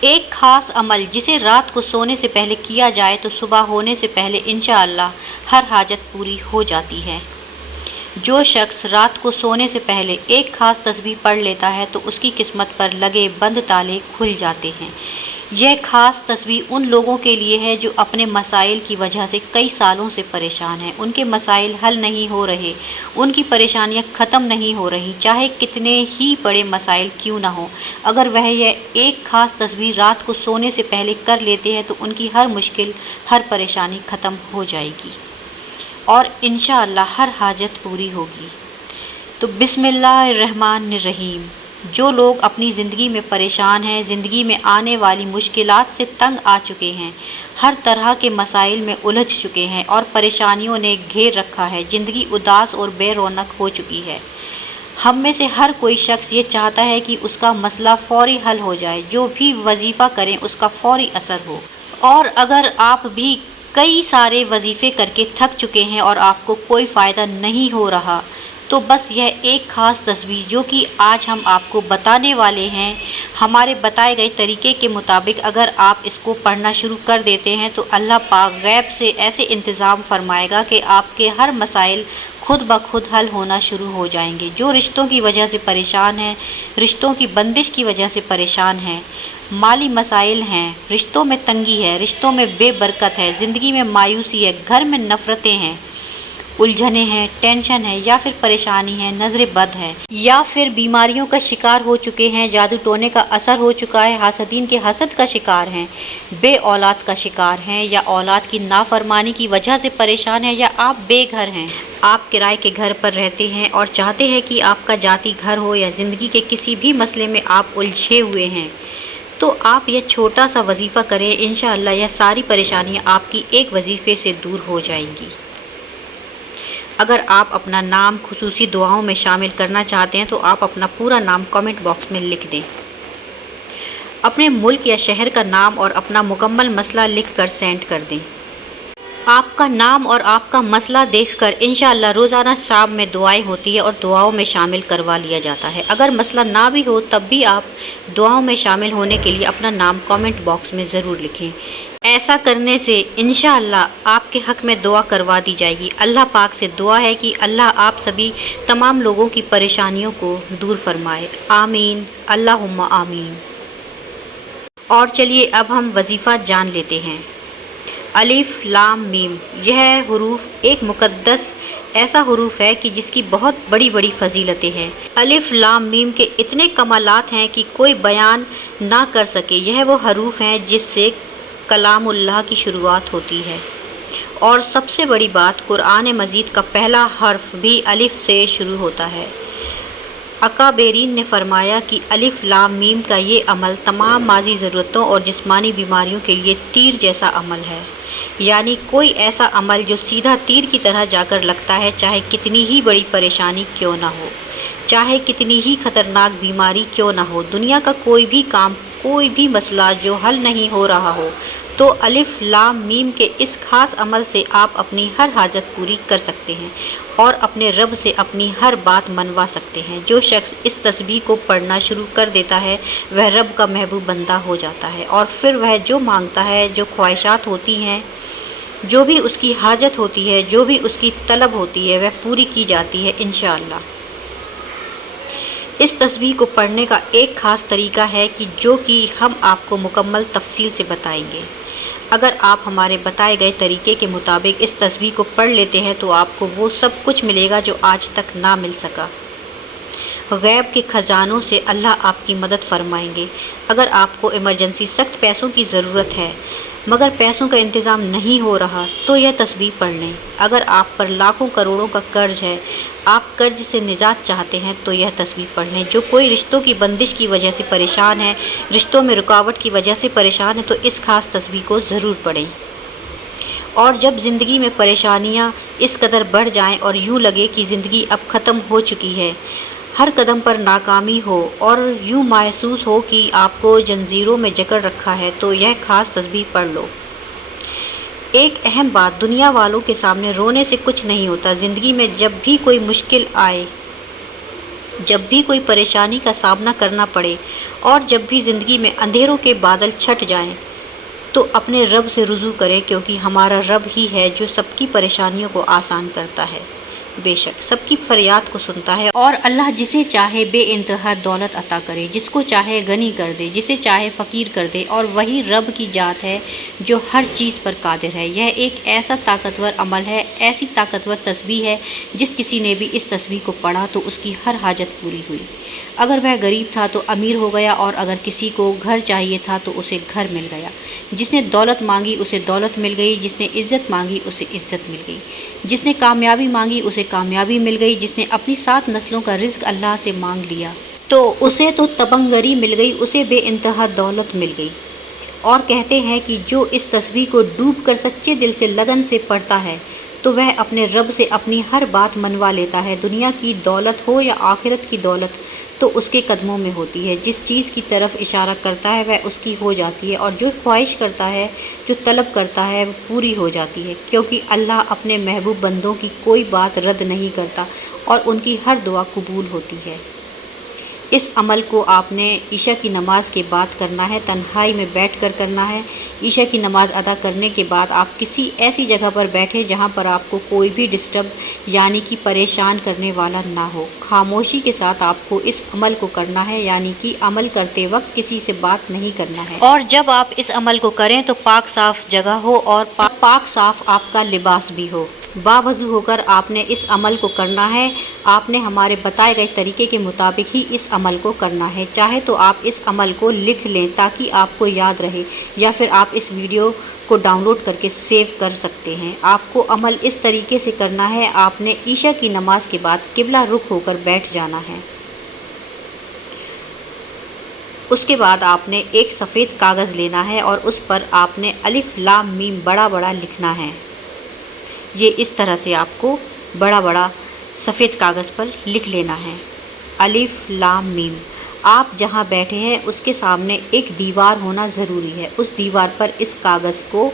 ایک خاص عمل جسے رات کو سونے سے پہلے کیا جائے تو صبح ہونے سے پہلے انشاءاللہ ہر حاجت پوری ہو جاتی ہے۔ جو شخص رات کو سونے سے پہلے ایک خاص تسبیح پڑھ لیتا ہے تو اس کی قسمت پر لگے بند تالے کھل جاتے ہیں۔ یہ خاص تسبیح ان لوگوں کے لیے ہے جو اپنے مسائل کی وجہ سے کئی سالوں سے پریشان ہیں، ان کے مسائل حل نہیں ہو رہے، ان کی پریشانیاں ختم نہیں ہو رہی، چاہے کتنے ہی بڑے مسائل کیوں نہ ہوں۔ اگر وہ یہ ایک خاص تسبیح رات کو سونے سے پہلے کر لیتے ہیں تو ان کی ہر مشکل، ہر پریشانی ختم ہو جائے گی اور انشاءاللہ ہر حاجت پوری ہوگی۔ تو بسم اللہ الرحمن الرحیم۔ جو لوگ اپنی زندگی میں پریشان ہیں، زندگی میں آنے والی مشکلات سے تنگ آ چکے ہیں، ہر طرح کے مسائل میں الجھ چکے ہیں اور پریشانیوں نے گھیر رکھا ہے، زندگی اداس اور بے رونق ہو چکی ہے، ہم میں سے ہر کوئی شخص یہ چاہتا ہے کہ اس کا مسئلہ فوری حل ہو جائے، جو بھی وظیفہ کریں اس کا فوری اثر ہو۔ اور اگر آپ بھی کئی سارے وظیفے کر کے تھک چکے ہیں اور آپ کو کوئی فائدہ نہیں ہو رہا، تو بس یہ ایک خاص تسبیح جو کہ آج ہم آپ کو بتانے والے ہیں، ہمارے بتائے گئے طریقے کے مطابق اگر آپ اس کو پڑھنا شروع کر دیتے ہیں تو اللہ پاک غیب سے ایسے انتظام فرمائے گا کہ آپ کے ہر مسائل خود بخود حل ہونا شروع ہو جائیں گے۔ جو رشتوں کی وجہ سے پریشان ہیں، رشتوں کی بندش کی وجہ سے پریشان ہیں، مالی مسائل ہیں، رشتوں میں تنگی ہے، رشتوں میں بے برکت ہے، زندگی میں مایوسی ہے، گھر میں نفرتیں ہیں، الجھنیں ہیں، ٹینشن ہے یا پھر پریشانی ہے، نظر بد ہے یا پھر بیماریوں کا شکار ہو چکے ہیں، جادو ٹونے کا اثر ہو چکا ہے، حاسدین کے حسد کا شکار ہیں، بے اولاد کا شکار ہیں یا اولاد کی نافرمانی کی وجہ سے پریشان ہیں، یا آپ بے گھر ہیں، آپ کرائے کے گھر پر رہتے ہیں اور چاہتے ہیں کہ آپ کا ذاتی گھر ہو، یا زندگی کے کسی بھی مسئلے میں آپ الجھے ہوئے ہیں، تو آپ یہ چھوٹا سا وظیفہ کریں، انشاءاللہ یہ ساری پریشانیاں آپ کی ایک وظیفے سے دور ہو جائیں گی۔ اگر آپ اپنا نام خصوصی دعاؤں میں شامل کرنا چاہتے ہیں تو آپ اپنا پورا نام کامنٹ باکس میں لکھ دیں۔ اپنے ملک یا شہر کا نام اور اپنا مکمل مسئلہ لکھ کر سینڈ کر دیں۔ آپ کا نام اور آپ کا مسئلہ دیکھ کر انشاءاللہ روزانہ شام میں دعائیں ہوتی ہے اور دعاؤں میں شامل کروا لیا جاتا ہے۔ اگر مسئلہ نہ بھی ہو تب بھی آپ دعاؤں میں شامل ہونے کے لیے اپنا نام کامنٹ باکس میں ضرور لکھیں۔ ایسا کرنے سے انشاءاللہ آپ کے حق میں دعا کروا دی جائے گی۔ اللہ پاک سے دعا ہے کہ اللہ آپ سبھی تمام لوگوں کی پریشانیوں کو دور فرمائے، آمین، اللہم آمین۔ اور چلیے اب ہم وظیفہ جان لیتے ہیں۔ الف لام میم، یہ حروف ایک مقدس ایسا حروف ہے کہ جس کی بہت بڑی بڑی فضیلتیں ہیں۔ الف لام میم کے اتنے کمالات ہیں کہ کوئی بیان نہ کر سکے۔ یہ وہ حروف ہیں جس سے کلام اللہ کی شروعات ہوتی ہے، اور سب سے بڑی بات قرآن مجید کا پہلا حرف بھی الف سے شروع ہوتا ہے۔ اکابرین نے فرمایا کہ الف لام میم کا یہ عمل تمام ماضی ضرورتوں اور جسمانی بیماریوں کے لیے تیر جیسا عمل ہے، یعنی کوئی ایسا عمل جو سیدھا تیر کی طرح جا کر لگتا ہے، چاہے کتنی ہی بڑی پریشانی کیوں نہ ہو، چاہے کتنی ہی خطرناک بیماری کیوں نہ ہو، دنیا کا کوئی بھی کام، کوئی بھی مسئلہ جو حل نہیں ہو رہا ہو، تو الف لام میم کے اس خاص عمل سے آپ اپنی ہر حاجت پوری کر سکتے ہیں اور اپنے رب سے اپنی ہر بات منوا سکتے ہیں۔ جو شخص اس تسبیح کو پڑھنا شروع کر دیتا ہے وہ رب کا محبوب بندہ ہو جاتا ہے، اور پھر وہ جو مانگتا ہے، جو خواہشات ہوتی ہیں، جو بھی اس کی حاجت ہوتی ہے، جو بھی اس کی طلب ہوتی ہے، وہ پوری کی جاتی ہے انشاءاللہ۔ اس تسبیح کو پڑھنے کا ایک خاص طریقہ ہے جو کہ ہم آپ کو مکمل تفصیل سے بتائیں گے۔ اگر آپ ہمارے بتائے گئے طریقے کے مطابق اس تسبیح کو پڑھ لیتے ہیں تو آپ کو وہ سب کچھ ملے گا جو آج تک نہ مل سکا۔ غیب کے خزانوں سے اللہ آپ کی مدد فرمائیں گے۔ اگر آپ کو ایمرجنسی سخت پیسوں کی ضرورت ہے مگر پیسوں کا انتظام نہیں ہو رہا تو یہ تسبیح پڑھ لیں۔ اگر آپ پر لاکھوں کروڑوں کا قرض ہے، آپ قرض سے نجات چاہتے ہیں تو یہ تسبیح پڑھ لیں۔ جو کوئی رشتوں کی بندش کی وجہ سے پریشان ہے، رشتوں میں رکاوٹ کی وجہ سے پریشان ہے، تو اس خاص تسبیح کو ضرور پڑھیں۔ اور جب زندگی میں پریشانیاں اس قدر بڑھ جائیں اور یوں لگے کہ زندگی اب ختم ہو چکی ہے، ہر قدم پر ناکامی ہو اور یوں محسوس ہو کہ آپ کو زنجیروں میں جکڑ رکھا ہے، تو یہ خاص تسبیح پڑھ لو۔ ایک اہم بات، دنیا والوں کے سامنے رونے سے کچھ نہیں ہوتا۔ زندگی میں جب بھی کوئی مشکل آئے جب بھی کوئی پریشانی کا سامنا کرنا پڑے اور جب بھی زندگی میں اندھیروں کے بادل چھٹ جائیں تو اپنے رب سے رجوع کریں، کیونکہ ہمارا رب ہی ہے جو سب کی پریشانیوں کو آسان کرتا ہے، بے شک سب کی فریاد کو سنتا ہے، اور اللہ جسے چاہے بے انتہا دولت عطا کرے، جس کو چاہے غنی کر دے، جسے چاہے فقیر کر دے، اور وہی رب کی ذات ہے جو ہر چیز پر قادر ہے۔ یہ ایک ایسا طاقتور عمل ہے، ایسی طاقتور تسبیح ہے، جس کسی نے بھی اس تسبیح کو پڑھا تو اس کی ہر حاجت پوری ہوئی۔ اگر وہ غریب تھا تو امیر ہو گیا، اور اگر کسی کو گھر چاہیے تھا تو اسے گھر مل گیا، جس نے دولت مانگی اسے دولت مل گئی، جس نے عزت مانگی اسے عزت مل گئی، جس نے کامیابی مانگی اسے کامیابی مل گئی، جس نے اپنی 7 نسلوں کا رزق اللہ سے مانگ لیا تو اسے تو تبنگری مل گئی، اسے بے انتہا دولت مل گئی۔ اور کہتے ہیں کہ جو اس تسبیح کو ڈوب کر سچے دل سے لگن سے پڑھتا ہے تو وہ اپنے رب سے اپنی ہر بات منوا لیتا ہے، دنیا کی دولت ہو یا آخرت کی دولت تو اس کے قدموں میں ہوتی ہے، جس چیز کی طرف اشارہ کرتا ہے وہ اس کی ہو جاتی ہے، اور جو خواہش کرتا ہے، جو طلب کرتا ہے وہ پوری ہو جاتی ہے، کیونکہ اللہ اپنے محبوب بندوں کی کوئی بات رد نہیں کرتا اور ان کی ہر دعا قبول ہوتی ہے۔ اس عمل کو آپ نے عشاء کی نماز کے بعد کرنا ہے، تنہائی میں بیٹھ کر کرنا ہے۔ عشاء کی نماز ادا کرنے کے بعد آپ کسی ایسی جگہ پر بیٹھیں جہاں پر آپ کو کوئی بھی ڈسٹرب یعنی کہ پریشان کرنے والا نہ ہو۔ خاموشی کے ساتھ آپ کو اس عمل کو کرنا ہے، یعنی کہ عمل کرتے وقت کسی سے بات نہیں کرنا ہے، اور جب آپ اس عمل کو کریں تو پاک صاف جگہ ہو اور پاک صاف آپ کا لباس بھی ہو۔ باوضو ہو کر آپ نے اس عمل کو کرنا ہے۔ آپ نے ہمارے بتائے گئے طریقے کے مطابق ہی اس عمل کو کرنا ہے۔ چاہے تو آپ اس عمل کو لکھ لیں تاکہ آپ کو یاد رہے، یا پھر آپ اس ویڈیو کو ڈاؤن لوڈ کر کے سیو کر سکتے ہیں۔ آپ کو عمل اس طریقے سے کرنا ہے، آپ نے عشاء کی نماز کے بعد قبلہ رخ ہو کر بیٹھ جانا ہے۔ اس کے بعد آپ نے ایک سفید کاغذ لینا ہے اور اس پر آپ نے الف لام میم بڑا بڑا لکھنا ہے۔ یہ اس طرح سے آپ کو بڑا بڑا سفید کاغذ پر لکھ لینا ہے، الف لام میم۔ آپ جہاں بیٹھے ہیں اس کے سامنے ایک دیوار ہونا ضروری ہے، اس دیوار پر اس کاغذ کو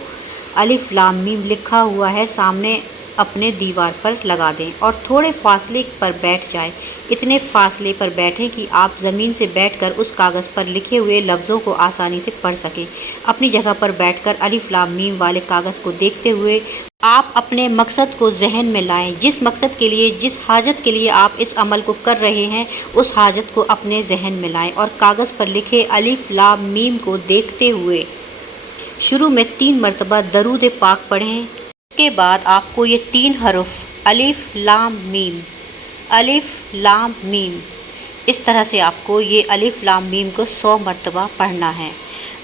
الف لام میم لکھا ہوا ہے سامنے اپنے دیوار پر لگا دیں اور تھوڑے فاصلے پر بیٹھ جائیں۔ اتنے فاصلے پر بیٹھیں کہ آپ زمین سے بیٹھ کر اس کاغذ پر لکھے ہوئے لفظوں کو آسانی سے پڑھ سکیں۔ اپنی جگہ پر بیٹھ کر الف لام میم والے کاغذ کو دیکھتے ہوئے آپ اپنے مقصد کو ذہن میں لائیں، جس مقصد کے لیے، جس حاجت کے لیے آپ اس عمل کو کر رہے ہیں اس حاجت کو اپنے ذہن میں لائیں، اور کاغذ پر لکھے الف لام میم کو دیکھتے ہوئے شروع میں 3 مرتبہ درود پاک پڑھیں۔ اس کے بعد آپ کو یہ 3 حرف الف لام میم، الف لام میم، اس طرح سے آپ کو یہ الف لام میم کو 100 مرتبہ پڑھنا ہے۔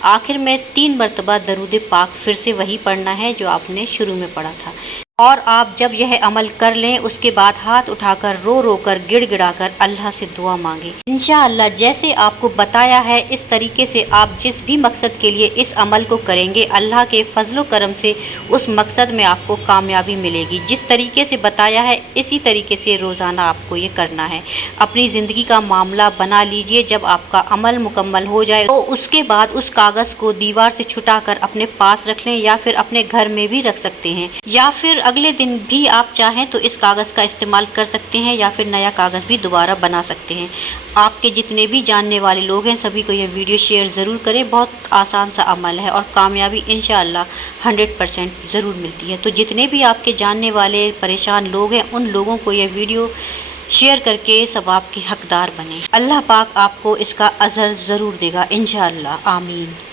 آخر میں 3 مرتبہ درود پاک پھر سے وہی پڑھنا ہے جو آپ نے شروع میں پڑھا تھا، اور آپ جب یہ عمل کر لیں اس کے بعد ہاتھ اٹھا کر رو رو کر گڑ گڑا کر اللہ سے دعا مانگیں۔ انشاءاللہ جیسے آپ کو بتایا ہے اس طریقے سے آپ جس بھی مقصد کے لیے اس عمل کو کریں گے، اللہ کے فضل و کرم سے اس مقصد میں آپ کو کامیابی ملے گی۔ جس طریقے سے بتایا ہے اسی طریقے سے روزانہ آپ کو یہ کرنا ہے۔ اپنی زندگی کا معاملہ بنا لیجئے، جب آپ کا عمل مکمل ہو جائے تو اس کے بعد اس کاغذ کو دیوار سے چھٹا کر اپنے پاس رکھ لیں، یا پھر اپنے گھر میں بھی رکھ سکتے ہیں، یا پھر اگلے دن بھی آپ چاہیں تو اس کاغذ کا استعمال کر سکتے ہیں، یا پھر نیا کاغذ بھی دوبارہ بنا سکتے ہیں۔ آپ کے جتنے بھی جاننے والے لوگ ہیں سبھی کو یہ ویڈیو شیئر ضرور کریں، بہت آسان سا عمل ہے اور کامیابی انشاءاللہ 100% ضرور ملتی ہے۔ تو جتنے بھی آپ کے جاننے والے پریشان لوگ ہیں ان لوگوں کو یہ ویڈیو شیئر کر کے ثواب کے حقدار بنیں۔ اللہ پاک آپ کو اس کا اجر ضرور دے گا انشاءاللہ، آمین۔